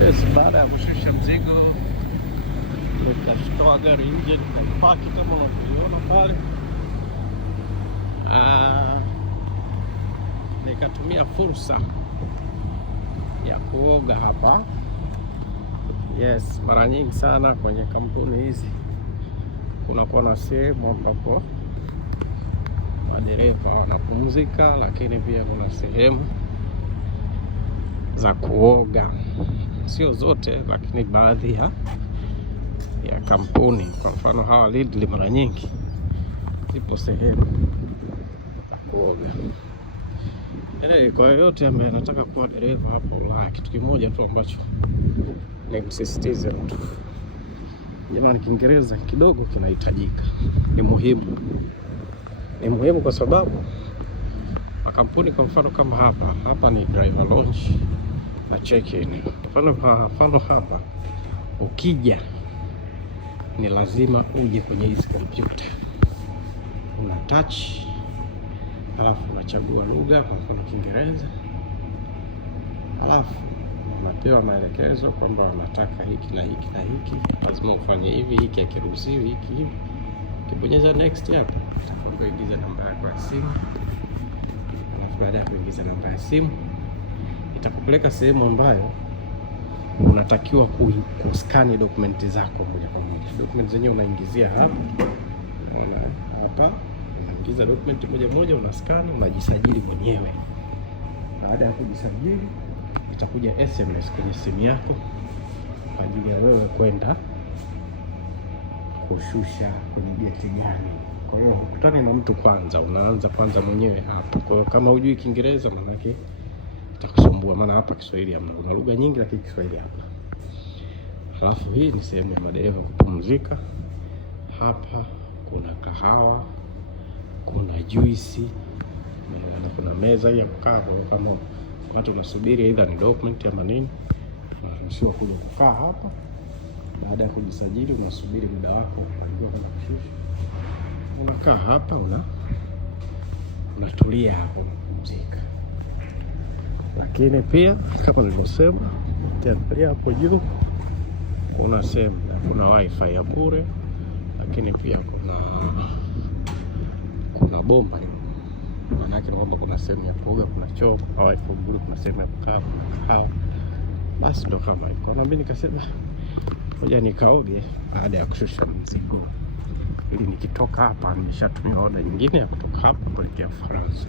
Yes, baada ya kushusha mzigo nikashtoa gari nje nikapaki kama unavyoona pale. Nikatumia fursa ya kuoga hapa. Yes, mara nyingi sana kwenye kampuni hizi kunakuwa na sehemu ambapo madereva wanapumzika, lakini pia kuna sehemu za kuoga. Sio zote, lakini baadhi ya kampuni, kwa mfano hawa Lidl, mara nyingi zipo sehemu za kuoga. Kwa yoyote ambaye anataka kuwa dereva hapa Ulaya, kitu kimoja tu ambacho ni msisitize mtu, jamani, Kiingereza kidogo kinahitajika. Ni muhimu kwa sababu makampuni, kwa mfano kama hapa ni driver lounge na check-in. Mfano hapa ukija ni lazima uje kwenye hizi kompyuta, una touch, alafu unachagua lugha, kwa mfano Kiingereza, alafu unapewa maelekezo kwamba unataka hiki na hiki na hiki, lazima ufanye hivi, hiki hakiruhusiwi, hiki hivi. Ukibonyeza next hapa, utakuingiza namba yako ya simu. Alafu baada ya kuingiza namba ya simu, itakupeleka sehemu ambayo unatakiwa kuskani dokumenti zako moja kwa moja. Dokumenti zenyewe unaingizia hapa. Unaona hapa, unaingiza dokumenti moja, unaskani, unajisajili mwenyewe. Baada ya kujisajili, itakuja SMS kwenye simu yako kwa ajili ya wewe kwenda kushusha kwenye geti gani. Kwa hiyo ukutane na mtu kwanza, unaanza kwanza mwenyewe hapa. Kwa hiyo kama hujui Kiingereza, maana yake itakusumbua, maana hapa Kiswahili hamna. Kuna lugha nyingi lakini Kiswahili hapa. Halafu hii ni sehemu ya madereva kupumzika. Hapa kuna kahawa, kuna juisi, kuna meza ya kukaa kama watu unasubiri aidha ni document ama nini, unaruhusiwa kuja kukaa hapa. Baada ya kujisajili, unasubiri muda wako kuingia kwenda kushusha. Unakaa hapa, unatulia hapo, unapumzika. Lakini pia kama nilivyosema, ukiangalia hapo juu kuna sehemu, kuna wifi ya bure, lakini pia kuna bomba. Maana yake kwamba kuna sehemu ya kuoga, kuna choo, kuna wifi bure, kuna sehemu ya kukaa, kuna kahawa. Basi ndio kama hivyo. Kwa mimi nikasema ngoja nikaoge baada ya kushusha mzigo, ili nikitoka hapa nishatumia oda nyingine ya kutoka hapa kuelekea France.